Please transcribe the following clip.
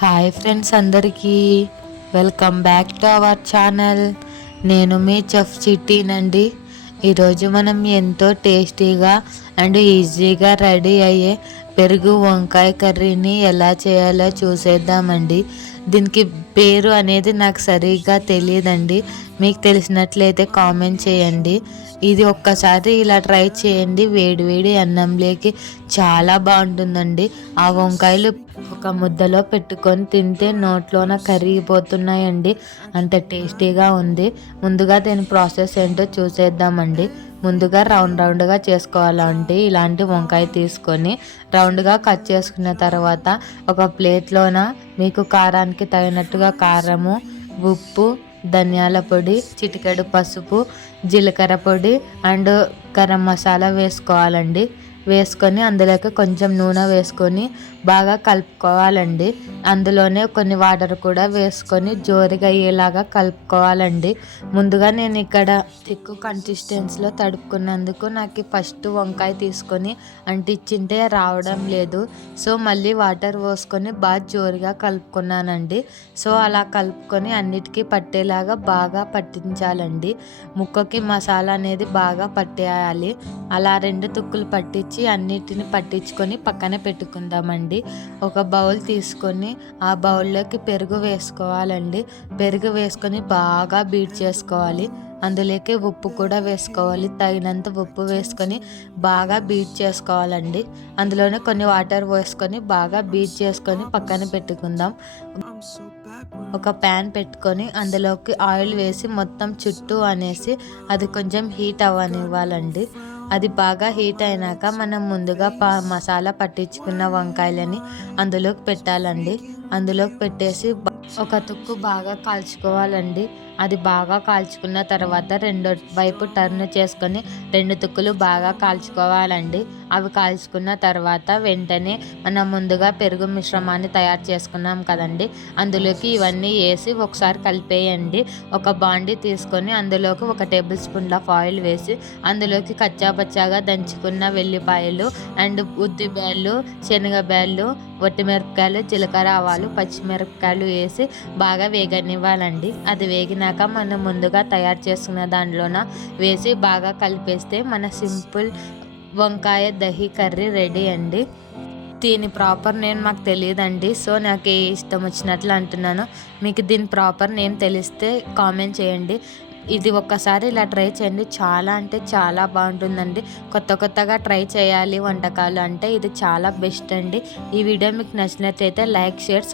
Hi friends అందరికీ welcome back to our channel. నేను మీ chef చిట్టీనండి. ఈరోజు మనం ఎంతో టేస్టీగా అండ్ ఈజీగా రెడీ అయ్యే పెరుగు వంకాయ కర్రీని ఎలా చేయాలో చూసేద్దామండి. దీనికి పేరు అనేది నాకు సరిగ్గా తెలియదండి. మీకు తెలిసినట్లయితే కామెంట్ చేయండి. ఇది ఒక్కసారి ఇలా ట్రై చేయండి. వేడి వేడి అన్నంలోకి చాలా బాగుంటుందండి. ఆ వంకాయలు ఒక ముద్దలో పెట్టుకొని తింటే నోట్లోన కరిగిపోతున్నాయండి. అంత టేస్టీగా ఉంది. ముందుగా దీని ప్రాసెస్ ఏంటో చూసేద్దామండి. ముందుగా రౌండ్గా చేసుకోవాలంటే ఇలాంటి వంకాయ తీసుకొని రౌండ్గా కట్ చేసుకున్న తర్వాత ఒక ప్లేట్లోన మీకు కారానికి తగినట్టుగా కారము, ఉప్పు, ధనియాల పొడి, చిటికెడు పసుపు, జీలకర్ర పొడి అండ్ గరం మసాలా వేసుకోవాలండి. వేసుకొని అందులోకి కొంచెం నూనె వేసుకొని బాగా కలుపుకోవాలండి. అందులోనే కొన్ని వాటర్ కూడా వేసుకొని జోరుగా అయ్యేలాగా కలుపుకోవాలండి. ముందుగా నేను ఇక్కడ ఎక్కువ కన్సిస్టెన్సీలో తడుపుకున్నందుకు నాకు ఫస్ట్ వంకాయ తీసుకొని అంటించింటే రావడం లేదు. సో మళ్ళీ వాటర్ పోసుకొని బాగా జోరుగా కలుపుకున్నానండి. సో అలా కలుపుకొని అన్నిటికీ పట్టేలాగా బాగా పట్టించాలండి. ముక్కకి మసాలా అనేది బాగా పట్టేయాలి. అలా 2 తుక్కులు పట్టించి అన్నిటిని పట్టించుకొని పక్కన పెట్టుకుందామండి. ఒక బౌల్ తీసుకొని ఆ బౌల్లోకి పెరుగు వేసుకోవాలండి. పెరుగు వేసుకొని బాగా బీట్ చేసుకోవాలి. అందులోకి ఉప్పు కూడా వేసుకోవాలి. తగినంత ఉప్పు వేసుకొని బాగా బీట్ చేసుకోవాలండి. అందులోనే కొన్ని వాటర్ వేసుకొని బాగా బీట్ చేసుకొని పక్కన పెట్టుకుందాం. ఒక ప్యాన్ పెట్టుకొని అందులోకి ఆయిల్ వేసి మొత్తం చుట్టూ అనేసి అది కొంచెం హీట్ అవ్వనివ్వాలండి. అది బాగా హీట్ అయినాక మనం ముందుగా మసాలా పట్టించుకున్న వంకాయలని అందులోకి పెట్టాలండి. అందులోకి పెట్టేసి ఒక తుక్కు బాగా కాల్చుకోవాలండి. అది బాగా కాల్చుకున్న తర్వాత రెండో వైపు టర్న్ చేసుకొని 2 తుక్కులు బాగా కాల్చుకోవాలండి. అవి కాల్చుకున్న తర్వాత వెంటనే మనం ముందుగా పెరుగు మిశ్రమాన్ని తయారు చేసుకున్నాం కదండి, అందులోకి ఇవన్నీ వేసి ఒకసారి కలిపేయండి. ఒక బాండి తీసుకొని అందులోకి 1 టేబుల్ స్పూన్ ఆఫ్ ఆయిల్ వేసి అందులోకి కచ్చాపచ్చాగా దంచుకున్న వెల్లిపాయలు అండ్ ఉద్దిబ్యాళ్ళు, శనగబ్యాళ్ళు, వట్టిమిరపకాయలు, జీలకర్ర, ఆవాలు, పచ్చిమిరపకాయలు వేసి బాగా వేగనివ్వాలండి. అది వేగినాక మనం ముందుగా తయారు చేసుకున్న దాంట్లోన వేసి బాగా కలిపేస్తే మన సింపుల్ వంకాయ దహి కర్రీ రెడీ అండి. దీని ప్రాపర్ నేమ్ మాకు తెలియదండి. సో నాకు ఇష్టం వచ్చినట్లు అంటున్నాను. మీకు దీని ప్రాపర్ నేమ్ తెలిస్తే కామెంట్ చేయండి. ఇది ఒక్కసారి ఇలా ట్రై చేయండి. చాలా అంటే చాలా బాగుంటుందండి. కొత్తగా ట్రై చేయాలి వంటకాలు అంటే ఇది చాలా బెస్ట్ అండి. ఈ వీడియో మీకు నచ్చినట్లయితే లైక్, షేర్,